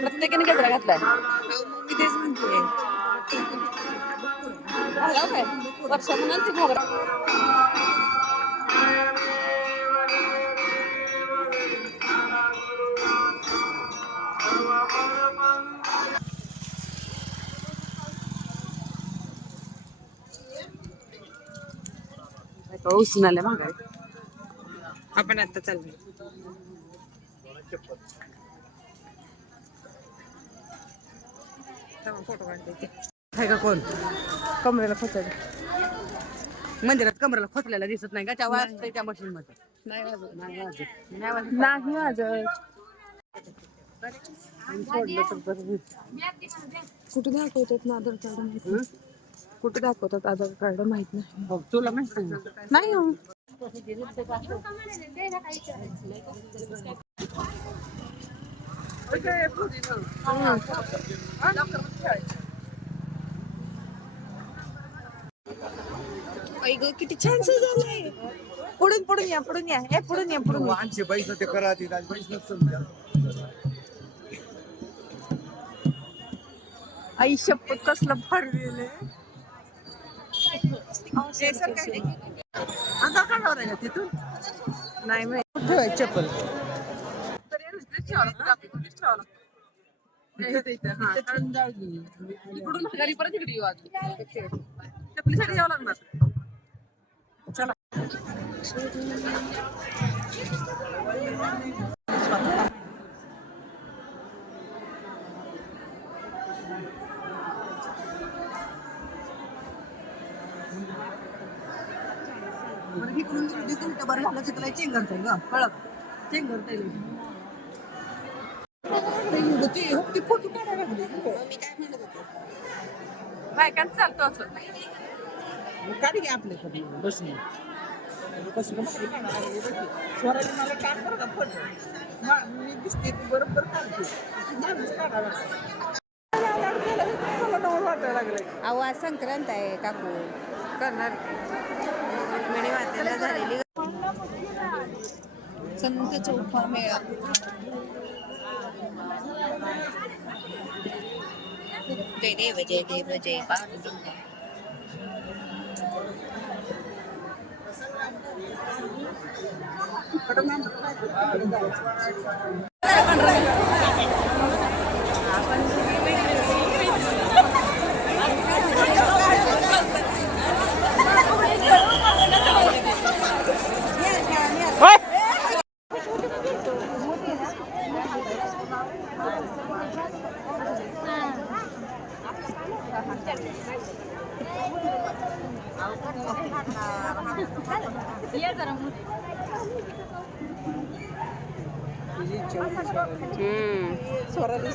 प्रत्येकाने गजरा घातलाय. मी तेच म्हणते. काय वर्षा म्हणून ती घोगरा उसून आल्या मागाय. आपण आता चाललोय. फोटो काढते. काय का कोण कमरेला खोचलं मंदिरात कमरेला खोचलेला दिसत नाही का त्या वाजतंय त्या मशीन मध्ये. नाही वाजत. नाही वाजत. नाही वाजत. कुठे दाखवतात ना आधार कार्ड माहित. कुठे दाखवतात आधार कार्ड माहित नाही. तुला माहिती नाही हो. ग किती छान झालंय. पुढून पुढून या पुढून या हे पुढून या पुढून या. आई शपथ कसलं भारी दिले. आधार कार्डावर आहे ना तिथून नाही माहित. ठेवायची चप्पल. इकडून घरी परत इकडे येऊ आधी. चपलीसाठी यावं लागणार. चला इकडून तुमच्या बरं आपल्या तिथला चेंगरता येईल का कळक चेंगरता येईल. फोटो काढायला लागले. मी काय म्हणत होते. बायकांचं चालतो असं. काढ घ्या आपल्याकडे बसून स्वराने मला काढ बरं का फोन मी दिसते ती बरोबर काढते माणूस काढायला वाटायला लागलंय. अहो आज संक्रांत आहे काकू करणार रुक्मिणी मातेला झालेली संत चौफा मेळा. जय देव जय देव जय पार्वती. स्वराला